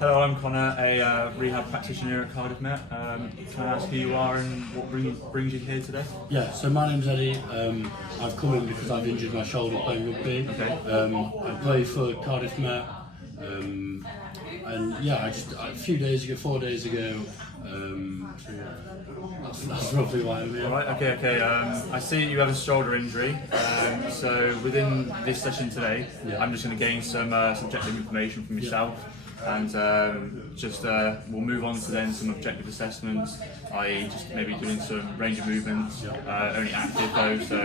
Hello, I'm Connor, a rehab practitioner at Cardiff Met. Can I ask who you are and what brings you here today? Yeah, so my name's Eddie. I've come in because I've injured my shoulder playing rugby. Okay. I play for Cardiff Met, and yeah, a few days ago, 4 days ago, so yeah, that's roughly why I'm here. All right, okay. I see you have a shoulder injury, so within this session today, Yeah. I'm just going to gain some subjective information from yourself. And we'll move on to then some objective assessments, i.e. just maybe doing some range of movements, only active though, so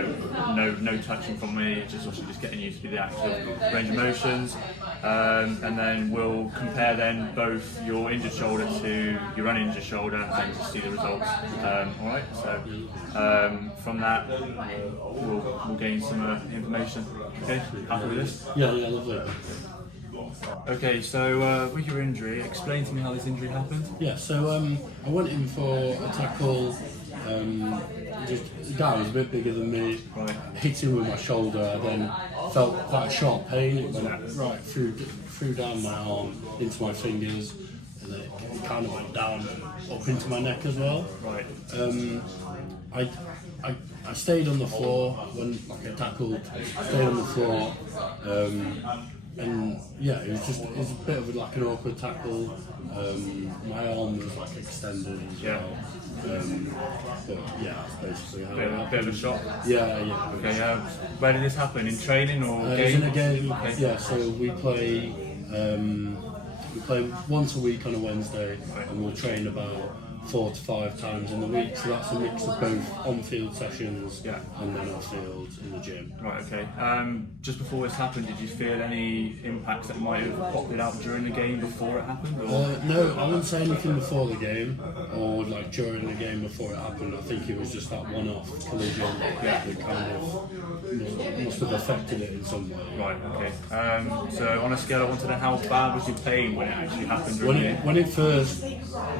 no touching from me, just getting you to do the active range of motions, and then we'll compare then both your injured shoulder to your uninjured shoulder and just see the results. Alright, so from that we'll gain some information. Okay, happy with this? Yeah, lovely. Okay, so with your injury, explain to me how this injury happened. Yeah, so I went in for a tackle. The guy was a bit bigger than me. Right. Hit him with my shoulder. I then felt quite a sharp pain. It went right through down my arm into my fingers, and then it kind of went down and up into my neck as well. Right. I stayed on the floor when I tackled. Stayed on the floor. And yeah, it was a bit of like an awkward tackle. My arm was like extended as well. But yeah, that's basically how it happened. Bit of a shock. Yeah. Okay, where did this happen? In training or It was game? in a game. Okay. Yeah, so we play once a week on a Wednesday, and we'll train about 4 to 5 times in the week. So that's a mix of both on-field sessions and then off-field in the gym. Right, okay. Just before this happened, did you feel any impacts that might have popped it out during the game before it happened? Or? No, I wouldn't say anything before the game or like during the game before it happened. I think it was just that one-off collision that kind of must have affected it in some way. Right, okay. So on a scale of 1 to 10, how bad was your pain when it actually happened during the game? When it first,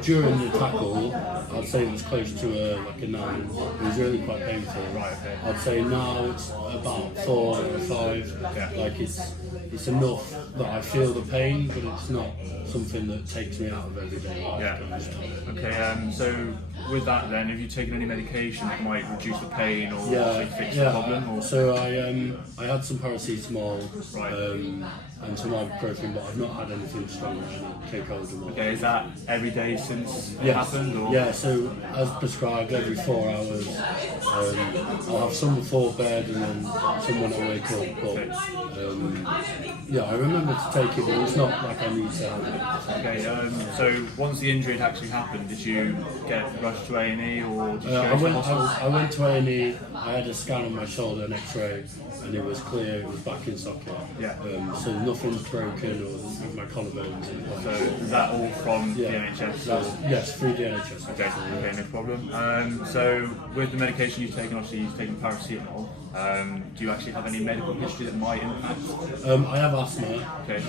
during the tackle, I'd say it was close to a 9. It was really quite painful. Right, okay. I'd say now it's about 4 or 5. Yeah. Like it's enough that I feel the pain, but it's not something that takes me out of everyday life. Yeah. Okay. So with that, then, have you taken any medication that might reduce the pain or fix the problem? Or? So I had some paracetamol Right. and some ibuprofen, but I've not had anything strong, any K-Coldamol. Okay, is that every day since it Yes. happened? Or? Yeah, so as prescribed, every 4 hours, I'll have some before bed and then some when I wake up. But yeah, I remember to take it, but it's not like I need to have it. Okay, so once the injury had actually happened, did you get rushed to A&E or did you go to the hospital? I went to A&E, I had a scan on my shoulder, an x-ray, and it was clear, it was back in socket. Yeah. So nothing's broken or my collarbones in place. So is that all from the NHS? Yes, through the NHS. Okay, no problem. So with the medication you've taken, obviously you've taken paracetamol. Do you actually have any medical history that might impact? I have asthma, Okay.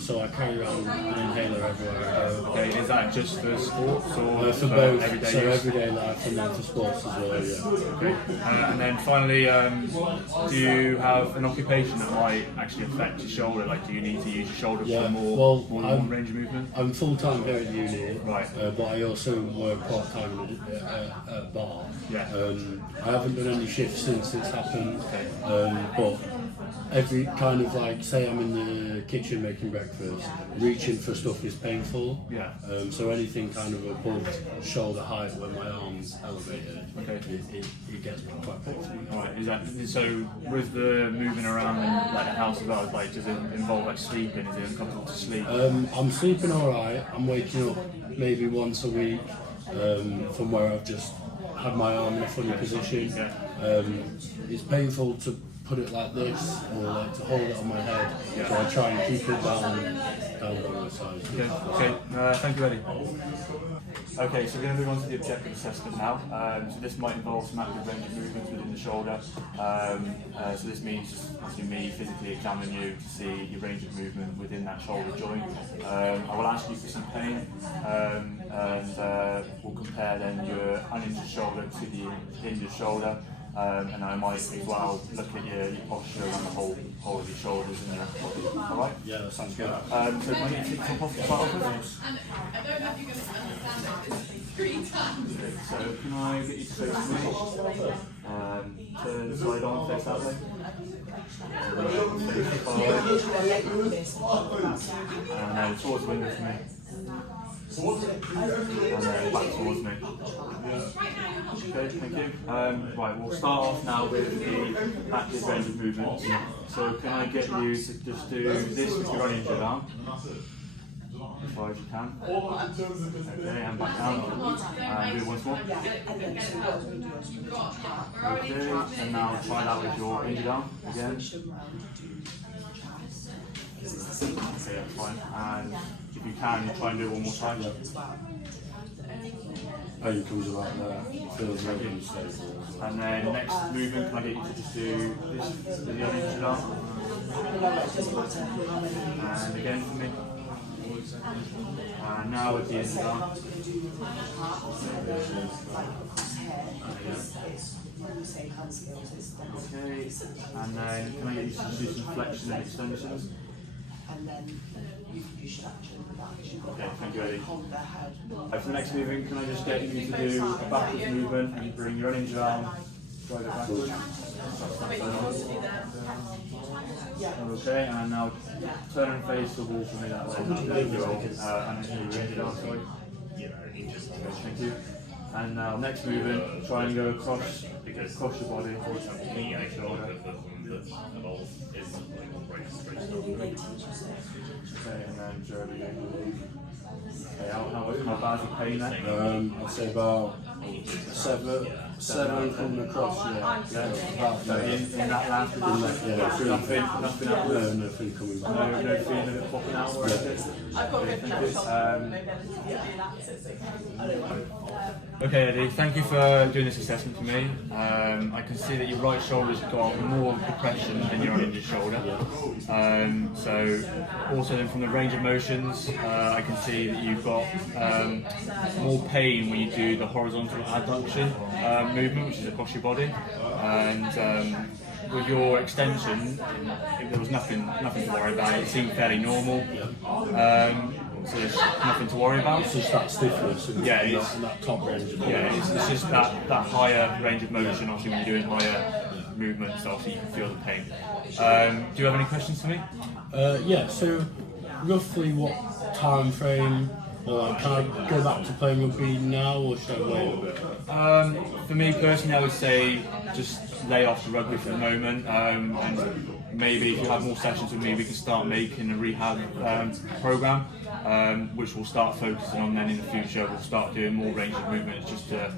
so I carry around an inhaler everywhere I go. Okay, is that just for sports or For both, everyday so use? everyday life and then for sports as well, yeah. Okay. And then finally, do you have an occupation that might actually affect your shoulder? Like, do you need to use your shoulder for more than one range of movement? I'm full-time here at uni, Right. But I also work part-time at a bar. Yeah. I haven't done any shifts since it's happened, Okay. but every kind of like, say I'm in the kitchen making breakfast, reaching for stuff is painful. Yeah. So anything kind of above shoulder height where my arm's elevated, it gets quite painful. Right. Is that so? With the moving around in like the house as well, like does it involve like sleeping? Is it uncomfortable to sleep? I'm sleeping alright. I'm waking up maybe once a week from where I've just had my arm in a funny position. Yeah. It's painful to put it like this or like to hold it on my head, so I try and keep it down by my side. Okay. Thank you, Eddie. Okay, so we're going to move on to the objective assessment now. So this might involve some active range of movements within the shoulder. So this means just obviously me physically examine you to see your range of movement within that shoulder joint. I will ask you for some pain, and we'll compare then your uninjured shoulder to the injured shoulder. and I might as well look at your posture around the whole of your shoulders and your body. Alright? Yeah, that sounds good. So can I get you to top off the start off with? So can I get you to face me? Turn side on, face that way. And then towards the window for me. And then back towards me. Okay, thank you. Right, we'll start off now with the active range of movements. So can I get you to just do this with your running arm? As far as you can. Okay, and back down. And do it once more. Okay, and now try that with your injured arm again. Okay, that's fine. And if you can, try and do it one more time. Pain comes about there. Feels very unstable. And then next movement, can I get you to just do this with the uninjured arm? And again for me. And now with the injured arm. Okay, and then can I get you to do some flexion and extensions? Okay, thank you, Eddie. For the next movement, can I just get you to do a backwards movement and bring your uninjured arm, drive it backwards? Okay, and now turn and face the wall for me that way. And your injured arm, sorry. Thank you. And now next movement, try and go across your body. Okay, and then Jeremy. Okay, how bad is the pain then? I'd say about seven coming across, about So in that last position, nothing outwards? No, nothing coming back. No feeling of it popping out or anything? Okay, Eddie, thank you for doing this assessment for me. I can see that your right shoulder's got more depression than your uninjured shoulder. So also then from the range of motions, I can see that you've got more pain when you do the horizontal adduction movement, which is across your body. And with your extension, there was nothing to worry about. It seemed fairly normal. So there's nothing to worry about. It's just that stiffness and that top range of motion. Yeah, it's just that higher range of motion. Obviously, when you're doing higher movements, obviously you can feel the pain. Do you have any questions for me? Yeah, so roughly what time frame, or can I go back to playing rugby now, or should I wait a bit? For me personally, I would say just lay off the rugby for the moment, and maybe if you have more sessions with me, we can start making a rehab program, which we'll start focusing on then in the future. We'll start doing more range of movements just to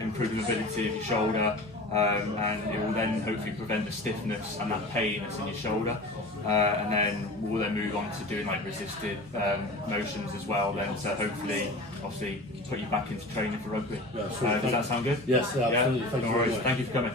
improve the mobility of your shoulder, and it will then hopefully prevent the stiffness and that pain that's in your shoulder, and then we'll then move on to doing like resisted motions as well, then to hopefully obviously put you back into training for rugby. Yeah, Does that sound good? Yes, absolutely. Yeah? Thank you No very worries. much. Thank you for coming.